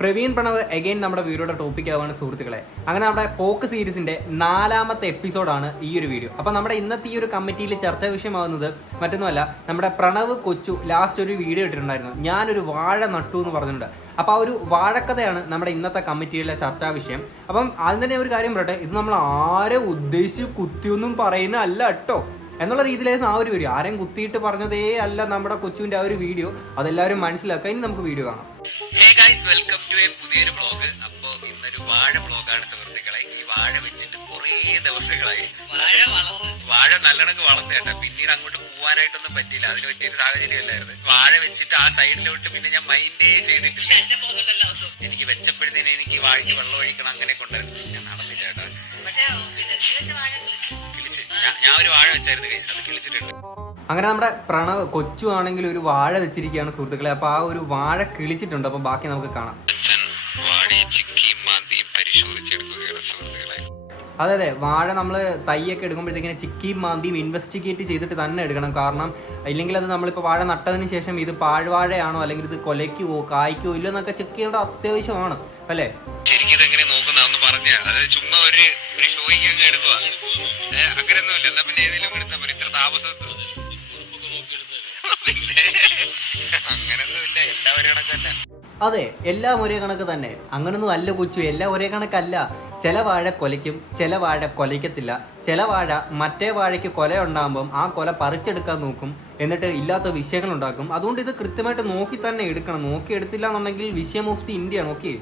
Praveen Pranav again നമ്മുടെ വീഡിയോയുടെ topic ആവാണ് സുഹൃത്തുക്കളെ. അങ്ങനെ നമ്മുടെ പോക്ക് സീരീസിന്റെ നാലാമത്തെ എപ്പിസോഡാണ് ഈ ഒരു വീഡിയോ. അപ്പോൾ നമ്മുടെ ഇന്നത്തെ ഈ ഒരു കമ്മിറ്റിയിൽ ചർച്ചാ വിഷയമാകുന്നത് മറ്റൊന്നുമല്ല നമ്മുടെ പ്രണവ് കൊച്ചു ലാസ്റ്റ് ഒരു വീഡിയോ ഇട്ടിട്ടുണ്ടായിരുന്നു. ഞാനൊരു വാഴ നട്ടു എന്ന് പറഞ്ഞിട്ടുണ്ട്. അപ്പോൾ ആ ഒരു വാഴക്കഥയാണ് നമ്മുടെ ഇന്നത്തെ കമ്മിറ്റിയിലെ ചർച്ചാ വിഷയം. അപ്പം ആദ്യം തന്നെ ഒരു കാര്യം പറയട്ടെ ഇത് നമ്മൾ ആരെ ഉദ്ദേശിച്ച് കുത്തിയൊന്നും പറയുന്ന അല്ല കേട്ടോ. എന്നുള്ള രീതിയിലായിരുന്നു ആ ഒരു വീഡിയോ ആരെയും കുത്തിയിട്ട് പറഞ്ഞതേ അല്ല നമ്മുടെ കൊച്ചുവിന്റെ ആ ഒരു വീഡിയോ അതെല്ലാവരും മനസ്സിലാക്കുക. ഇനി നമുക്ക് വീഡിയോ കാണാം. Hey guys welcome to a പുതിയൊരു ബ്ലോഗ് അപ്പോ ഇന്നൊരു വാഴ ബ്ലോഗാണ് സുഹൃത്തുക്കളെ. ഈ വാഴ വെച്ചിട്ട് കുറേ ദിവസങ്ങളായി. വാഴ വളർന്നു. വാഴ നല്ലോണം വളർന്നു കേട്ടോ. പിന്നീട് അങ്ങോട്ട് പോവാനായിട്ടൊന്നും പറ്റിയില്ല. അതിന് പറ്റിയൊരു സാഹചര്യം അല്ലായിരുന്നു. വാഴ വെച്ചിട്ട് ആ സൈഡിലോട്ട് പിന്നെ ഞാൻ മൈൻഡേ ചെയ്തിട്ടില്ല. എനിക്ക് വെച്ചപ്പോഴത്തേന് എനിക്ക് വാഴയ്ക്ക് വെള്ളം ഒഴിക്കണം അങ്ങനെ കൊണ്ടുവരുന്നു ഞാൻ നടന്നില്ല കേട്ടോ. കിളിച്ച് ഞാൻ- ഒരു വാഴ വെച്ചായിരുന്നു അത് കിളിച്ചിട്ടുണ്ട് അങ്ങനെ നമ്മുടെ പ്രണവ് കൊച്ചു ആണെങ്കിൽ ഒരു വാഴ വെച്ചിരിക്കുകയാണ് സുഹൃത്തുക്കളെ. അപ്പൊ ആ ഒരു വാഴ കിളിച്ചിട്ടുണ്ട്. അപ്പൊ ബാക്കി നമുക്ക് കാണാം. അതെ അതെ. വാഴ നമ്മൾ തൈയൊക്കെ എടുക്കുമ്പോഴത്തേക്കിനെ ചിക്കിയും മാന്തിയും ഇൻവെസ്റ്റിഗേറ്റ് ചെയ്തിട്ട് തന്നെ എടുക്കണം. കാരണം ഇല്ലെങ്കിൽ അത് നമ്മളിപ്പോൾ വാഴ നട്ടതിന് ശേഷം ഇത് പാഴ്വാഴയാണോ അല്ലെങ്കിൽ ഇത് കൊലയ്ക്കുവോ കായ്ക്കുവോ ഇല്ലോ എന്നൊക്കെ ചെക്ക് ചെയ്യേണ്ട അത്യാവശ്യമാണ്. അല്ലേ? ശരിക്കും ഇതെങ്ങനെ നോക്കുന്നതെന്ന് പറഞ്ഞ ചുമ്മാ ഒരു ഷോയ്ക്ക് അങ്ങ് എടുക്കുക അങ്ങനെയൊന്നുമില്ല. എന്നാ പിന്നെ ഏതെങ്കിലും എടുത്താൽ മതി. ഇത്ര താമസം പിന്നെ അങ്ങനൊന്നുമില്ല എല്ലാവരും കണക്കല്ല അതെ എല്ലാം ഒരേ കണക്ക് തന്നെ. അങ്ങനൊന്നും അല്ല കൊച്ചു. എല്ലാം ഒരേ കണക്കല്ല. ചില വാഴ കൊലയ്ക്കും ചില വാഴ കൊലയ്ക്കത്തില്ല. ചില വാഴ മറ്റേ വാഴയ്ക്ക് കൊല ഉണ്ടാകുമ്പം ആ കൊല പറിച്ചെടുക്കാൻ നോക്കും. എന്നിട്ട് ഇല്ലാത്ത വിഷയങ്ങൾ ഉണ്ടാക്കും. അതുകൊണ്ട് ഇത് കൃത്യമായിട്ട് നോക്കി തന്നെ എടുക്കണം. നോക്കി എടുത്തില്ല എന്നുണ്ടെങ്കിൽ വിഷയം ഓഫ് ദി ഇന്ത്യയാണ് ഓക്കെ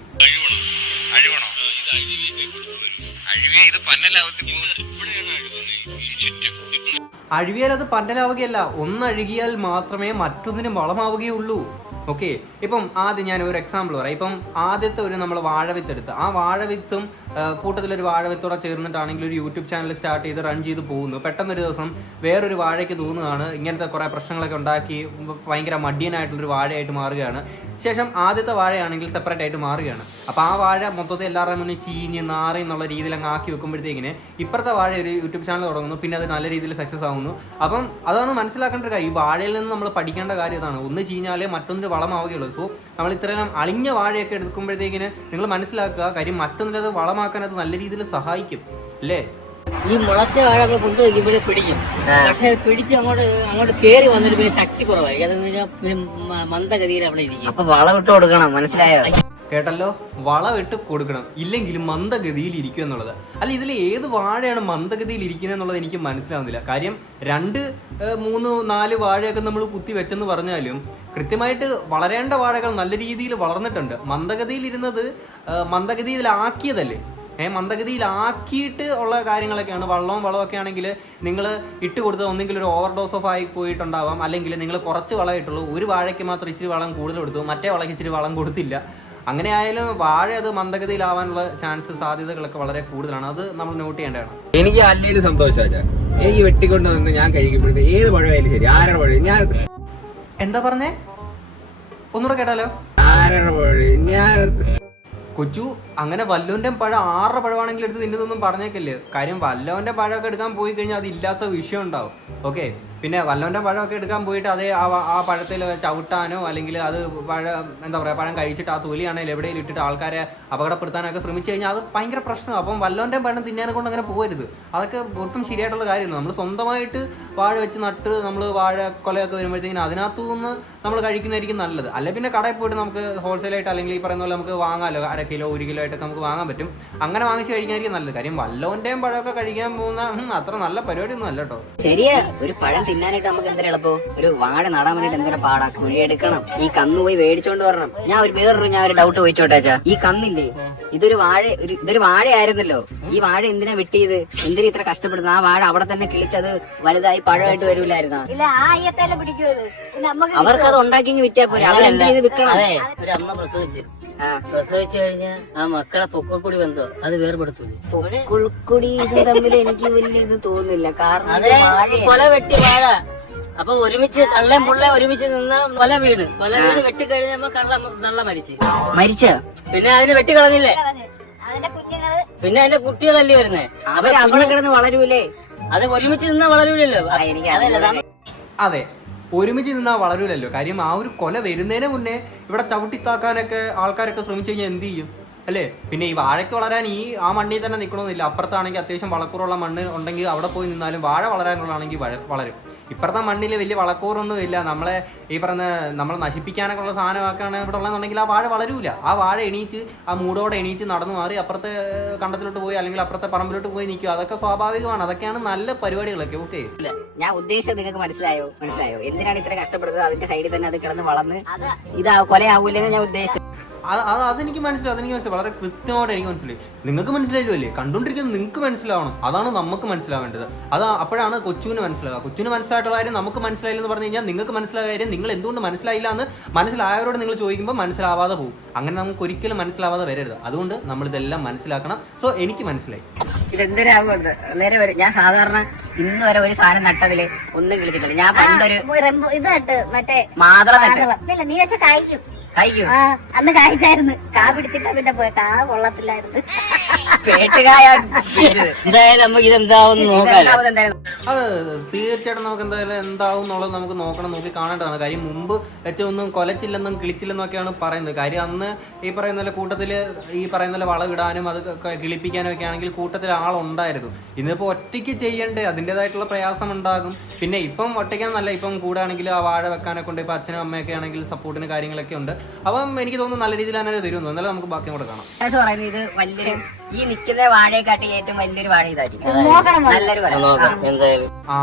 ഇത് ചുറ്റും. അഴുകിയാൽ അത് പന്നലാവുകയല്ല. ഒന്നഴുകിയാൽ മാത്രമേ മറ്റൊന്നിനും വളമാവുകയുള്ളൂ. ഓക്കെ ഇപ്പം ആദ്യം ഞാൻ ഒരു എക്സാമ്പിൾ പറയാം. ഇപ്പം ആദ്യത്തെ ഒരു നമ്മൾ വാഴവിത്ത് എടുത്ത് ആ വാഴവിത്തും കൂട്ടത്തിലൊരു വാഴവിത്തോടെ ചേർന്നിട്ടാണെങ്കിൽ ഒരു യൂട്യൂബ് ചാനൽ സ്റ്റാർട്ട് ചെയ്ത് റൺ ചെയ്ത് പോകുന്നു. പെട്ടെന്നൊരു ദിവസം വേറൊരു വാഴയ്ക്ക് തോന്നുകയാണ്. ഇങ്ങനത്തെ കുറേ പ്രശ്നങ്ങളൊക്കെ ഉണ്ടാക്കി ഭയങ്കര മടിയനായിട്ടുള്ളൊരു വാഴയായിട്ട് മാറുകയാണ്. ശേഷം ആദ്യത്തെ വാഴയാണെങ്കിൽ സെപ്പറേറ്റ് ആയിട്ട് മാറുകയാണ്. അപ്പോൾ ആ വാഴ മൊത്തത്തിൽ എല്ലാവരുടെ മുന്നിൽ ചീഞ്ഞ് നാറി എന്നുള്ള രീതിയിൽ അങ്ങ് ആക്കി വെക്കുമ്പോഴത്തേക്കിന് ഇപ്പുറത്തെ വാഴ ഒരു യൂട്യൂബ് ചാനൽ തുടങ്ങുന്നു. പിന്നെ അത് നല്ല രീതിയിൽ സക്സസ് ആവുന്നു. അപ്പം അതാണ് മനസ്സിലാക്കേണ്ട ഒരു കാര്യം. ഈ വാഴയിൽ നിന്ന് നമ്മൾ പഠിക്കേണ്ട കാര്യം ഇതാണ്. ഒന്ന് ചീഞ്ഞാലേ മറ്റൊന്നിന് വളമാവുകയുള്ളൂ. സോ നമ്മൾ ഇത്രയും അളിഞ്ഞ വാഴയൊക്കെ എടുക്കുമ്പോഴത്തേക്കിന് നിങ്ങൾ മനസ്സിലാക്കുക കാര്യം മറ്റൊന്നിനത് അത് വളമാക്കാൻ അത് നല്ല രീതിയിൽ സഹായിക്കും. അല്ലേ? ഈ മുളച്ച വാഴ നമ്മൾ കൊണ്ടുവയ്ക്കുമ്പോഴേ പിടിക്കും. പക്ഷെ പിടിച്ച് അങ്ങോട്ട് അങ്ങോട്ട് കയറി വന്നിട്ട് പിന്നെ ശക്തി കുറവായി അതെന്ന് വെച്ചാൽ മന്ദഗതിയിൽ അവിടെ ഇരിക്കും. അപ്പൊ വളമിട്ട് കൊടുക്കണം. മനസ്സിലായോ? കേട്ടല്ലോ? വളമിട്ട് കൊടുക്കണം. ഇല്ലെങ്കിൽ മന്ദഗതിയിൽ ഇരിക്കും എന്നുള്ളത്. അല്ല ഇതിൽ ഏത് വാഴയാണ് മന്ദഗതിയിൽ ഇരിക്കുന്നത് എന്നുള്ളത് എനിക്ക് മനസ്സിലാവുന്നില്ല. കാര്യം രണ്ട് മൂന്ന് നാല് വാഴയൊക്കെ നമ്മൾ കുത്തി വെച്ചെന്ന് പറഞ്ഞാലും കൃത്യമായിട്ട് വളരേണ്ട വാഴകൾ നല്ല രീതിയിൽ വളർന്നിട്ടുണ്ട്. മന്ദഗതിയിൽ ഇരുന്നത് മന്ദഗതിയിലാക്കിയതല്ലേ? ഏ മന്ദഗതിയിലാക്കിയിട്ട് ഉള്ള കാര്യങ്ങളൊക്കെയാണ്. വള്ളവും വളമൊക്കെ ആണെങ്കിൽ നിങ്ങൾ ഇട്ട് കൊടുത്തത് ഒന്നെങ്കിൽ ഒരു ഓവർ ഡോസ് ഓഫ് ആയി പോയിട്ടുണ്ടാവാം. അല്ലെങ്കിൽ നിങ്ങൾ കുറച്ച് വളം ഇട്ടുള്ളൂ ഒരു വാഴയ്ക്ക് മാത്രം ഇച്ചിരി വളം കൂടുതൽ കൊടുത്തു. മറ്റേ വളയ്ക്ക് ഇച്ചിരി വളം കൊടുത്തില്ല. അങ്ങനെ ആയാലും വാഴ അത് മന്ദഗതിയിലാവാനുള്ള ചാൻസ് സാധ്യതകളൊക്കെ വളരെ കൂടുതലാണ്. അത് നമ്മൾ നോട്ട് ചെയ്യേണ്ടതാണ്. എനിക്ക് അല്ലെങ്കിൽ സന്തോഷം എനിക്ക് വെട്ടിക്കൊണ്ട് നിന്ന് ഞാൻ കഴിക്കുമ്പോഴത്തെ ഏത് പഴമായാലും ശരി. ആരുടെ പഴം? ഞാൻ എന്താ പറഞ്ഞേ? ഒന്നുകൂടെ കേട്ടാലോ? ആരുടെ പഴം? ഞാൻ കൊച്ചു അങ്ങനെ വല്ലോന്റെ പഴം ആറ് പഴമാണെങ്കിൽ എടുത്ത് തിന്നുന്നൊന്നും പറഞ്ഞേക്കല്ലേ? കാര്യം വല്ലോന്റെ പഴമൊക്കെ എടുക്കാൻ പോയി കഴിഞ്ഞാൽ അത് ഇല്ലാത്ത വിഷയം ഉണ്ടാവും. ഓക്കെ പിന്നെ വല്ലോന്റെ പഴമൊക്കെ എടുക്കാൻ പോയിട്ട് അതേ ആ ആ പഴത്തിൽ ചവിട്ടാനോ അല്ലെങ്കിൽ അത് പഴ എന്താ പറയുക പഴം കഴിച്ചിട്ട് ആ തൊലിയാണെങ്കിൽ എവിടെയും ഇട്ടിട്ട് ആൾക്കാരെ അപകടപ്പെടുത്താനൊക്കെ ശ്രമിച്ചു കഴിഞ്ഞാൽ അത് ഭയങ്കര പ്രശ്നമാണ് അപ്പം വല്ലോന്റെ പഴം തിന്നാനെ കൊണ്ട് അങ്ങനെ പോകരുത് അതൊക്കെ ഒട്ടും ശരിയായിട്ടുള്ള കാര്യമില്ല. നമ്മൾ സ്വന്തമായിട്ട് വാഴ വെച്ച് നട്ട് നമ്മൾ വാഴ കൊലയൊക്കെ വരുമ്പോഴത്തേക്കിനും അതിനകത്തു നിന്ന് നമ്മൾ കഴിക്കുന്നതായിരിക്കും നല്ലത്. അല്ലെ പിന്നെ കടയിൽ പോയിട്ട് നമുക്ക് ഹോൾസെയിലായിട്ട് അല്ലെങ്കിൽ ഈ പറയുന്ന പോലെ നമുക്ക് വാങ്ങാമല്ലോ അര കിലോ ഒരു കിലോ ആയിട്ടൊക്കെ നമുക്ക് വാങ്ങാൻ പറ്റും. അങ്ങനെ വാങ്ങിച്ച് കഴിക്കാനായിരിക്കും നല്ലത്. കാര്യം വല്ലോന്റെയും പഴമൊക്കെ കഴിക്കാൻ പോകുന്ന അത്ര നല്ല പരിപാടി ഒന്നും അല്ല കേട്ടോ ശരിയാ. ഒരു പഴം തിന്നാനായിട്ട് നമുക്ക് എന്തൊരു എളുപ്പം? ഒരു വാഴ നടാൻ വേണ്ടിട്ട് എന്തൊരു പാടാ? കുഴി എടുക്കണം. ഈ കന്ന് പോയി മേടിച്ചോണ്ട് വരണം. ഞാൻ ഒരു വേറൊരു ഞാൻ ഒരു ഡൗട്ട് ചോദിച്ചോട്ടെ അച്ഛാ? ഈ കന്നില്ലേ? ഇതൊരു വാഴ ഒരു ഇതൊരു വാഴ ആയിരുന്നല്ലോ ഈ വാഴ എന്തിനാ വെട്ടിയത്? എന്തിനാ ഇത്ര കഷ്ടപ്പെടുന്നത്? ആ വാഴ അവിടെ തന്നെ കിളിച്ചത് വലുതായി പഴമായിട്ട് വരൂലായിരുന്നു? അവർക്ക് അത് ഉണ്ടാക്കി വിറ്റാ പോരെ. അവരെന്ത് ചെയ്ത് വിൽക്കണം? അതെ. ഒരു അമ്മ പ്രസവിച്ച്. പ്രസവിച്ചു കഴിഞ്ഞാൽ ആ മക്കളെ പൊക്കൂർ ബന്ധോ അത് വേർപെടുത്തൂലേ? പൊക്കുൾക്കുടി ഇത് തമ്മിൽ എനിക്ക് വലിയ ഇത് തോന്നുന്നില്ല. കാരണം അതെ. കൊല വെട്ടി വാഴ. അപ്പൊ ഒരുമിച്ച് തള്ളയും പുള്ള ഒരുമിച്ച് നിന്ന കൊല വീട് കൊല വീട് വെട്ടിക്കഴിഞ്ഞപ്പോ കള്ള തള്ള മരിച്ച്. മരിച്ച? പിന്നെ അതിന് വെട്ടിക്കളഞ്ഞില്ലേ പിന്നെ അതിന്റെ കുട്ടികളല്ലേ വരുന്നേ? അവർ അവിടെ കിടന്ന് വളരൂലേ? അത് ഒരുമിച്ച് നിന്നാ വളരൂലല്ലോ. എനിക്ക് അതല്ല അതെ. ഒരുമിച്ച് നിന്നാൽ വളരൂലല്ലോ. കാര്യം ആ ഒരു കൊല വരുന്നതിന് മുന്നേ ഇവിടെ ചവിട്ടിത്താക്കാനൊക്കെ ആൾക്കാരൊക്കെ ശ്രമിച്ചു കഴിഞ്ഞാൽ എന്ത് ചെയ്യും? അല്ലേ? പിന്നെ ഈ വാഴയ്ക്ക് വളരാൻ ഈ ആ മണ്ണിൽ തന്നെ നിൽക്കണമെന്നില്ല അപ്പുറത്താണെങ്കിൽ അത്യാവശ്യം വളക്കൂറുള്ള മണ്ണ് ഉണ്ടെങ്കിൽ അവിടെ പോയി നിന്നാലും വാഴ വളരാനുള്ളതാണെങ്കിൽ വളരും. ഇപ്പുറത്തെ മണ്ണിൽ വലിയ വളക്കൂറൊന്നും ഇല്ല. നമ്മളെ ഈ പറഞ്ഞ നമ്മൾ നശിപ്പിക്കാനൊക്കെ ഉള്ള സാധനമാക്കാണ് ഇവിടെ ഉള്ളതെന്നുണ്ടെങ്കിൽ ആ വാഴ വളരൂല. ആ വാഴ എണീച്ച് ആ മൂടോടെ എണീച്ച് നടന്നു മാറി അപ്പുറത്തെ കണ്ടത്തിലോട്ട് പോയി അല്ലെങ്കിൽ അപ്പുറത്തെ പറമ്പിലോട്ട് പോയി നിൽക്കുക. അതൊക്കെ സ്വാഭാവികമാണ്. അതൊക്കെയാണ് നല്ല പരിപാടികളൊക്കെ. ഓക്കെ? ഞാൻ ഉദ്ദേശിച്ചത് നിങ്ങൾക്ക് മനസ്സിലായോ? മനസ്സിലായോ? എന്തിനാണ് ഇത്ര കഷ്ടപ്പെടുന്നത്? അതിന്റെ സൈഡിൽ തന്നെ അത് കിടന്ന് വളർന്ന് ഇതാ കൊലയാവൂലെന്ന് ഞാൻ ഉദ്ദേശിച്ചത്. അത് അത് അതെനിക്ക് മനസ്സിലായി അതെനിക്ക് മനസ്സിലായി. വളരെ കൃത്യമായിട്ട് എനിക്ക് മനസ്സിലായി. നിങ്ങൾക്ക് മനസ്സിലായില്ലോ അല്ലേ കണ്ടുകൊണ്ടിരിക്കുന്നത് നിങ്ങൾക്ക് മനസ്സിലാവണം. അതാണ് നമുക്ക് മനസ്സിലാവേണ്ടത്. അത് അപ്പോഴാണ് കൊച്ചുവിന് മനസ്സിലാവുക. കൊച്ചുവിന് മനസ്സിലായിട്ടുള്ള കാര്യം നമുക്ക് മനസ്സിലായില്ല എന്ന് പറഞ്ഞു കഴിഞ്ഞാൽ നിങ്ങൾക്ക് മനസ്സിലായ കാര്യം നിങ്ങൾ എന്തുകൊണ്ട് മനസ്സിലായില്ല എന്ന് മനസ്സിലായവരോട് നിങ്ങൾ ചോദിക്കുമ്പോൾ മനസ്സിലാവാതെ പോകും. അങ്ങനെ നമുക്ക് ഒരിക്കലും മനസ്സിലാവാതെ വരരുത്. അതുകൊണ്ട് നമ്മൾ ഇതെല്ലാം മനസ്സിലാക്കണം. സോ എനിക്ക് മനസ്സിലായി. ഇതെന്തിനാകും നേരെ വരും. ഞാൻ സാധാരണ ഇന്ന് വരെ ഒരു സാധനം നട്ടതിൽ ഒന്നും വിളിച്ചിട്ടില്ല ഞാൻ പണ്ടൊരു ഇത് നട്ട് മറ്റേ മാതളം നീ വെച്ച കായ്ക്കും. അന്ന് കായ്ച്ചായിരുന്നു. കാ പിടിച്ചിട്ടാ പിന്നെ പോയ. കാ കൊള്ളത്തില്ലായിരുന്നു. എന്തായാലും നമുക്ക് ഇതെന്താവും നോക്കാലോ. എന്തായാലും അത് തീർച്ചയായിട്ടും നമുക്ക് എന്തായാലും എന്താവും എന്നുള്ളത് നമുക്ക് നോക്കണം നോക്കി കാണേണ്ടതാണ്. കാര്യം മുമ്പ് വെച്ചൊന്നും കൊലച്ചില്ലെന്നും കിളിച്ചില്ലെന്നും ഒക്കെയാണ് പറയുന്നത്. കാര്യം അന്ന് ഈ പറയുന്ന കൂട്ടത്തിൽ ഈ പറയുന്ന വളവിടാനും അത് കിളിപ്പിക്കാനും ഒക്കെ ആണെങ്കിൽ കൂട്ടത്തിൽ ആളുണ്ടായിരുന്നു. ഇന്നിപ്പോൾ ഒറ്റയ്ക്ക് ചെയ്യണ്ടേ? അതിന്റെതായിട്ടുള്ള പ്രയാസം ഉണ്ടാകും പിന്നെ ഇപ്പം ഒറ്റയ്ക്കാന്നല്ല ഇപ്പം കൂടാണെങ്കിൽ ആ വാഴ വെക്കാനൊക്കെ ഉണ്ട്. ഇപ്പം അച്ഛനും അമ്മയൊക്കെ ആണെങ്കിൽ സപ്പോർട്ടിന് കാര്യങ്ങളൊക്കെ ഉണ്ട്. അപ്പം എനിക്ക് തോന്നുന്നു നല്ല രീതിയിൽ തന്നെ വരുമെന്ന് എന്നാലും നമുക്ക് ബാക്കി കൂടെ കാണാം. പറയുന്നത് ഇത് വലിയൊരു ഈ നിൽക്കുന്ന വാഴയെക്കാട്ടി ഏറ്റവും വലിയൊരു വാഴ ഇതായിരിക്കും. നല്ലൊരു വാഴ ആ.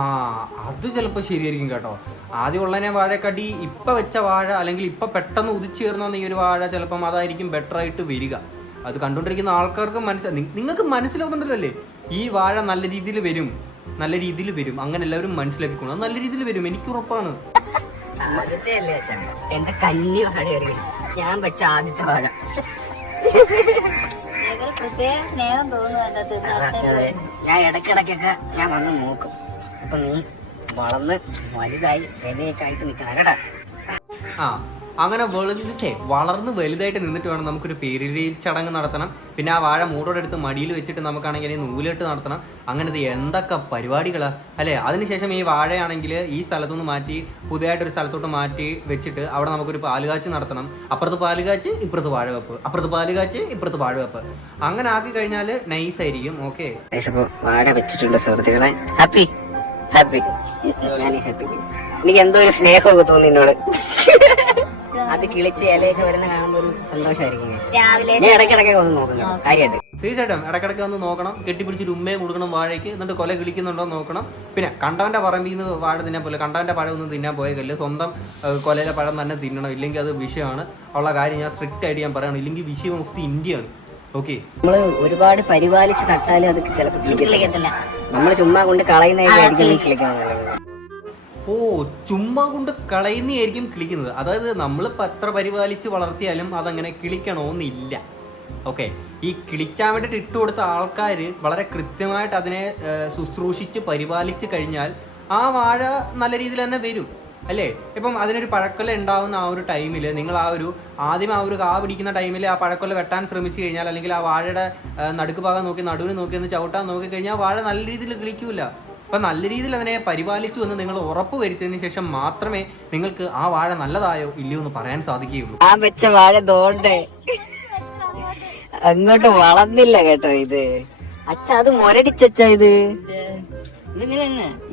അത് ചിലപ്പോൾ ശരിയായിരിക്കും കേട്ടോ. ആദ്യം ഉള്ളതിനെ വാഴക്കടി ഇപ്പം വെച്ച വാഴ അല്ലെങ്കിൽ ഇപ്പം പെട്ടെന്ന് ഉദിച്ചു കയറുന്ന ഈ ഒരു വാഴ ചിലപ്പം അതായിരിക്കും ബെറ്റർ ആയിട്ട് വരിക. അത് കണ്ടുകൊണ്ടിരിക്കുന്ന ആൾക്കാർക്ക് മനസ്സിലാ നിങ്ങൾക്ക് മനസ്സിലാവുന്നുണ്ടല്ലോ അല്ലേ? ഈ വാഴ നല്ല രീതിയിൽ വരും. നല്ല രീതിയിൽ വരും. അങ്ങനെ എല്ലാവരും മനസ്സിലാക്കിക്കോണം അത് നല്ല രീതിയിൽ വരും. എനിക്ക് ഉറപ്പാണ്. ആദ്യത്തെ അല്ലേ ചേട്ടാ എന്റെ കന്നി വാഴ ഒരു ഞാൻ വെച്ച ആദ്യത്തെ വാഴ ഞാൻ ഇടക്കിടക്കൊക്കെ ഞാൻ വന്ന് നോക്കും. അപ്പൊ നീ വളർന്ന് വലുതായി വിലയൊക്കെ ആയിട്ട് നിൽക്കണം കേട്ടാ. ആ അങ്ങനെ വെളിച്ചേ വളർന്ന് വലുതായിട്ട് നിന്നിട്ട് വേണം നമുക്കൊരു പേരിൽ ചടങ്ങ് നടത്തണം. പിന്നെ ആ വാഴ മൂടോടെ എടുത്ത് മടിയിൽ വെച്ചിട്ട് നമുക്കാണെങ്കിൽ നൂലിട്ട് നടത്തണം. അങ്ങനത്തെ എന്തൊക്കെ പരിപാടികളാണ് അല്ലേ? അതിനുശേഷം ഈ വാഴയാണെങ്കിൽ ഈ സ്ഥലത്തുനിന്ന് മാറ്റി പുതിയതായിട്ടൊരു സ്ഥലത്തോട്ട് മാറ്റി വെച്ചിട്ട് അവിടെ നമുക്കൊരു പാലുകാച്ച് നടത്തണം. അപ്പുറത്ത് പാലുകാച്ച് ഇപ്പുറത്ത് വാഴവെപ്പ് അപ്പുറത്ത് പാലുകാച്ച് ഇപ്പുറത്ത് വാഴവെപ്പ് അങ്ങനെ ആക്കി കഴിഞ്ഞാൽ നൈസ് ആയിരിക്കും ഓക്കെ വാഴ വെച്ചിട്ടുണ്ട് സുഹൃത്തുക്കളെ. ഹാപ്പി ഹാപ്പി എനിക്ക് എന്തോ ഒരു സ്നേഹമൊക്കെ തോന്നി എന്നോട്. അത് കിളിച്ച് ഇലയൊക്കെ വരുന്ന കാണുമ്പോൾ ഒരു സന്തോഷമായിരിക്കും. രാവിലെ. ഞാൻ ഇടയ്ക്കിടയ്ക്ക് ഒന്ന് നോക്കും കേട്ടോ കാര്യമായിട്ട് തീർച്ചയായിട്ടും ഇടയ്ക്കിടയ്ക്ക് വന്ന് നോക്കണം. കെട്ടിപ്പിടിച്ചൊരു ഉമ്മയെ കൊടുക്കണം വാഴയ്ക്ക്. എന്നിട്ട് കൊല കിളിക്കുന്നുണ്ടോ നോക്കണം. പിന്നെ കണ്ടവന്റെ പറമ്പിൽ നിന്ന് വാഴ തിന്നാൻ പോലെ കണ്ടവന്റെ പഴം ഒന്നും തിന്നാൻ പോയേക്കല്ല സ്വന്തം കൊലയിലെ പഴം തന്നെ തിന്നണം. ഇല്ലെങ്കിൽ അത് വിഷയമാണ്. ഉള്ള കാര്യം ഞാൻ സ്ട്രിക്റ്റ് ആയിട്ട് ഞാൻ പറയണം. ഇല്ലെങ്കിൽ വിഷയം മുഫ്തി ദി ഇന്ത്യയാണ്. ഓക്കെ? നമ്മൾ ഒരുപാട് പരിപാലിച്ച് നട്ടാലും അത് ചിലപ്പോൾ നമ്മൾ ചുമ്മാ കൊണ്ട് കളയുന്നതായിരിക്കും കിളിക്കണം നല്ലത് ഓ ചുമ്മാ കൊണ്ട് കളയുന്നതായിരിക്കും കിളിക്കുന്നത്. അതായത് നമ്മളിപ്പോൾ എത്ര പരിപാലിച്ച് വളർത്തിയാലും അതങ്ങനെ കിളിക്കണമെന്നില്ല ഓക്കെ. ഈ കിളിക്കാൻ വേണ്ടിയിട്ട് ഇട്ട് കൊടുത്ത ആൾക്കാർ വളരെ കൃത്യമായിട്ട് അതിനെ ശുശ്രൂഷിച്ച് പരിപാലിച്ച് കഴിഞ്ഞാൽ ആ വാഴ നല്ല രീതിയിൽ തന്നെ വരും. അല്ലേ? ഇപ്പം അതിനൊരു പഴക്കൊല ഉണ്ടാവുന്ന ആ ഒരു ടൈമിൽ നിങ്ങൾ ആ ഒരു ആദ്യം ആ ഒരു കാ പിടിക്കുന്ന ടൈമിൽ ആ പഴക്കൊല വെട്ടാൻ ശ്രമിച്ചു കഴിഞ്ഞാൽ അല്ലെങ്കിൽ ആ വാഴയുടെ നടുക്ക് ഭാഗം നോക്കി നടുവിന് നോക്കി ഒന്ന് ചവിട്ടാൻ നോക്കി കഴിഞ്ഞാൽ വാഴ നല്ല രീതിയിൽ കിളിക്കൂല. അപ്പം നല്ല രീതിയിൽ അതിനെ പരിപാലിച്ചു എന്ന് നിങ്ങൾ ഉറപ്പ് വരുത്തിയതിന് ശേഷം മാത്രമേ നിങ്ങൾക്ക് ആ വാഴ നല്ലതായോ ഇല്ലയോ എന്ന് പറയാൻ സാധിക്കുകയുള്ളൂ. ആ വെച്ച വാഴ തോണ്ടേ അങ്ങോട്ട് വളർന്നില്ല കേട്ടോ ഇത്. അച്ഛ അത് മുരടിച്ചച്ച ഇത്.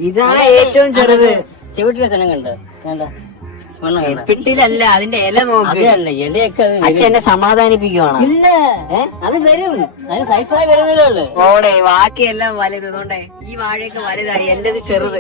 ഇതാണ് ഏറ്റവും ചെറുത്. ചെവിട്ടി കണ്ടോ കണ്ടോ? കണ്ട? ചെപ്പിട്ടിലല്ല അതിന്റെ ഇല നോക്കി. നോക്ക് തന്നെ ഇലയൊക്കെ അത് അച്ഛ എന്നെ സമാധാനിപ്പിക്കുവാണ്? ഇല്ല. അത് വരും. അതിന് സൈസായി വരുന്നതേ ഉള്ളു. ഓടെ ബാക്കിയെല്ലാം വലുത്. ഇതുകൊണ്ടേ ഈ വാഴയൊക്കെ വലുതായി. എന്റേത് ചെറുത്.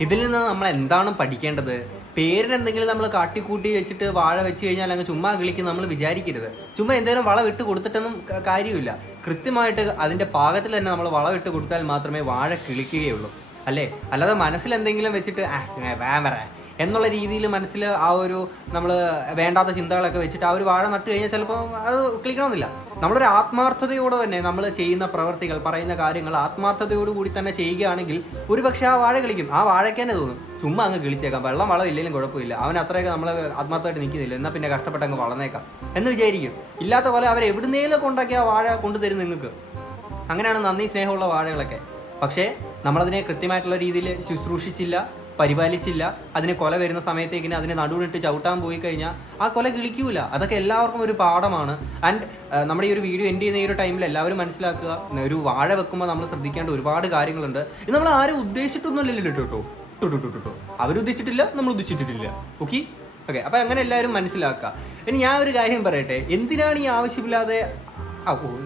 ഇതിൽ നിന്ന് നമ്മൾ എന്താണ് പഠിക്കേണ്ടത്? പേരിന് എന്തെങ്കിലും നമ്മൾ കാട്ടിക്കൂട്ടി വെച്ചിട്ട് വാഴ വെച്ച് കഴിഞ്ഞാൽ അങ്ങ് ചുമ്മാ കിളിക്കും നമ്മൾ വിചാരിക്കരുത്. ചുമ്മാ എന്തെങ്കിലും വളം ഇട്ട് കൊടുത്തിട്ടൊന്നും ക- കാര്യമില്ല. കൃത്യമായിട്ട് അതിന്റെ പാകത്തിൽ തന്നെ നമ്മൾ വളം ഇട്ട് കൊടുത്താൽ മാത്രമേ വാഴ കിളിക്കുകയുള്ളൂ. അല്ലേ? അല്ലാതെ മനസ്സിൽ എന്തെങ്കിലും വെച്ചിട്ട് ആ വേമറ എന്നുള്ള രീതിയിൽ മനസ്സിൽ ആ ഒരു നമ്മൾ വേണ്ടാത്ത ചിന്തകളൊക്കെ വെച്ചിട്ട് ആ ഒരു വാഴ നട്ട് കഴിഞ്ഞാൽ ചിലപ്പോൾ അത് ക്ലിക്കണമെന്നില്ല നമ്മളൊരു ആത്മാർത്ഥതയോടെ തന്നെ നമ്മൾ ചെയ്യുന്ന പ്രവൃത്തികൾ പറയുന്ന കാര്യങ്ങൾ ആത്മാർത്ഥതയോട് കൂടി തന്നെ ചെയ്യുകയാണെങ്കിൽ ഒരു പക്ഷേ ആ വാഴ കളിക്കും. ആ വാഴയ്ക്ക് തന്നെ തോന്നും. ചുമ്മാ അങ്ങ് കിളിച്ചേക്കാം. വെള്ളം വളം ഇല്ലെങ്കിലും കുഴപ്പമില്ല. അവൻ അത്രയൊക്കെ നമ്മൾ ആത്മാർത്ഥമായിട്ട് നിൽക്കുന്നില്ല. എന്നാൽ പിന്നെ കഷ്ടപ്പെട്ട് അങ്ങ് വളർന്നേക്കാം എന്ന് വിചാരിക്കും. ഇല്ലാത്ത പോലെ അവർ എവിടുന്നേലും കൊണ്ടാക്കി ആ വാഴ കൊണ്ടുതരും നിങ്ങൾക്ക്. അങ്ങനെയാണ് നന്ദി സ്നേഹമുള്ള വാഴകളൊക്കെ. പക്ഷേ നമ്മളതിനെ കൃത്യമായിട്ടുള്ള രീതിയിൽ ശുശ്രൂഷിച്ചില്ല. പരിപാലിച്ചില്ല. അതിന് കൊല വരുന്ന സമയത്തേക്കിന് അതിനെ നടുവിനിട്ട് ചവിട്ടാൻ പോയി കഴിഞ്ഞാൽ ആ കൊല കിളിക്കൂല. അതൊക്കെ എല്ലാവർക്കും ഒരു പാഠമാണ്. ആൻഡ് നമ്മുടെ ഈ ഒരു വീഡിയോ എൻഡ് ചെയ്യുന്ന ഈ ഒരു ടൈമിൽ എല്ലാവരും മനസ്സിലാക്കുക ഒരു വാഴ വെക്കുമ്പോൾ നമ്മൾ ശ്രദ്ധിക്കേണ്ട ഒരുപാട് കാര്യങ്ങളുണ്ട്. ഇത് നമ്മൾ ആരും ഉദ്ദേശിച്ചിട്ടൊന്നുമില്ലല്ലോ കേട്ടോ അവരുദ്ദേശിച്ചിട്ടില്ല നമ്മൾ ഉദ്ദേശിച്ചിട്ടില്ല. ഓക്കെ ഓക്കെ അപ്പോൾ അങ്ങനെ എല്ലാവരും മനസ്സിലാക്കുക. ഇനി ഞാൻ ഒരു കാര്യം പറയട്ടെ. എന്തിനാണ് ഈ ആവശ്യമില്ലാതെ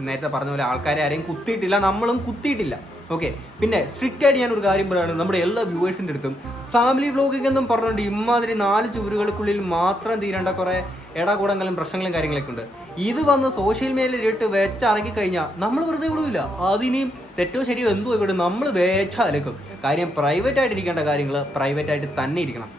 നേരത്തെ പറഞ്ഞ പോലെ ആൾക്കാരെ ആരെയും കുത്തിയിട്ടില്ല നമ്മളും കുത്തിയിട്ടില്ല. ഓക്കെ പിന്നെ സ്ട്രിക്റ്റ് ആയിട്ട് ഞാൻ ഒരു കാര്യം പറയുകയാണ് നമ്മുടെ എല്ലാ വ്യൂവേഴ്സിന്റെ അടുത്തും ഫാമിലി വ്ലോഗിംഗ് എന്നും പറഞ്ഞുകൊണ്ട് ഇമാതിരി നാല് ചുവരുകൾക്കുള്ളിൽ മാത്രം തീരേണ്ട കുറേ ഇടകൂടങ്ങളും പ്രശ്നങ്ങളും കാര്യങ്ങളൊക്കെ ഉണ്ട്. ഇത് വന്ന് സോഷ്യൽ മീഡിയയിൽ ഇട്ട് വെച്ചിറങ്ങി കഴിഞ്ഞാൽ നമ്മൾ വെറുതെ വിടൂല. അതിനെയും തെറ്റോ ശരിയോ എന്തോ ആയിക്കോട്ടെ നമ്മൾ വെച്ചാലേക്കും കാര്യം പ്രൈവറ്റ് ആയിട്ട് ഇരിക്കേണ്ട കാര്യങ്ങൾ പ്രൈവറ്റ് ആയിട്ട് തന്നെ ഇരിക്കണം.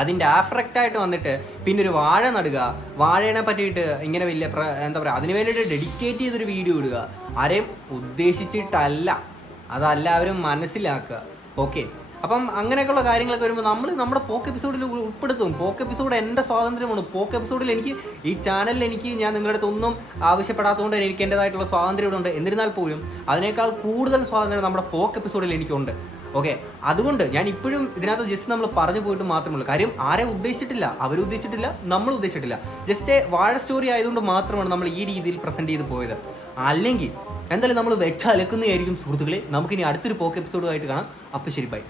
അതിന്റെ ആഫ്രക്റ്റ് ആയിട്ട് വന്നിട്ട് പിന്നെ ഒരു വാഴ നടുക. വാഴേനെ പറ്റിയിട്ട് ഇങ്ങനെ വലിയ എന്താ പറയുക അതിന് വേണ്ടിയിട്ട് ഡെഡിക്കേറ്റ് ചെയ്തൊരു വീഡിയോ ഇടുക. ആരെയും ഉദ്ദേശിച്ചിട്ടല്ല. അതെല്ലാവരും മനസ്സിലാക്കുക. ഓക്കെ അപ്പം അങ്ങനെയൊക്കെയുള്ള കാര്യങ്ങളൊക്കെ വരുമ്പോൾ നമ്മൾ നമ്മുടെ പോക്ക് എപ്പിസോഡിൽ ഉൾപ്പെടുത്തും. പോക്ക് എപ്പിസോഡ് എന്റെ സ്വാതന്ത്ര്യമാണ്. പോക്ക് എപ്പിസോഡിൽ എനിക്ക് ഈ ചാനലിൽ എനിക്ക് ഞാൻ നിങ്ങളുടെ അടുത്ത് ഒന്നും ആവശ്യപ്പെടാത്തതുകൊണ്ട് എനിക്ക് എന്റെതായിട്ടുള്ള സ്വാതന്ത്ര്യം ഇവിടെ ഉണ്ട്. എന്നിരുന്നാൽ പോലും അതിനേക്കാൾ കൂടുതൽ സ്വാതന്ത്ര്യം നമ്മുടെ പോക്ക് എപ്പിസോഡിൽ എനിക്കുണ്ട്. ഓക്കെ അതുകൊണ്ട് ഞാൻ ഇപ്പോഴും ഇതിനകത്ത് ജസ്റ്റ് നമ്മൾ പറഞ്ഞു പോയിട്ട് മാത്രമേ ഉള്ളൂ. കാര്യം ആരെ ഉദ്ദേശിച്ചിട്ടില്ല? അവരുദ്ദേശിച്ചിട്ടില്ല നമ്മൾ ഉദ്ദേശിച്ചിട്ടില്ല. ജസ്റ്റ് വാഴ സ്റ്റോറി ആയതുകൊണ്ട് മാത്രമാണ് നമ്മൾ ഈ രീതിയിൽ പ്രസന്റ് ചെയ്ത് പോയത്. അല്ലെങ്കിൽ എന്തായാലും നമ്മൾ വെച്ചാൽ അലക്കുന്നതായിരിക്കും സുഹൃത്തുക്കളെ. നമുക്കിനി അടുത്തൊരു പോക്ക് എപ്പിസോഡുമായിട്ട് കാണാം. അപ്പോൾ ശരി ബൈ.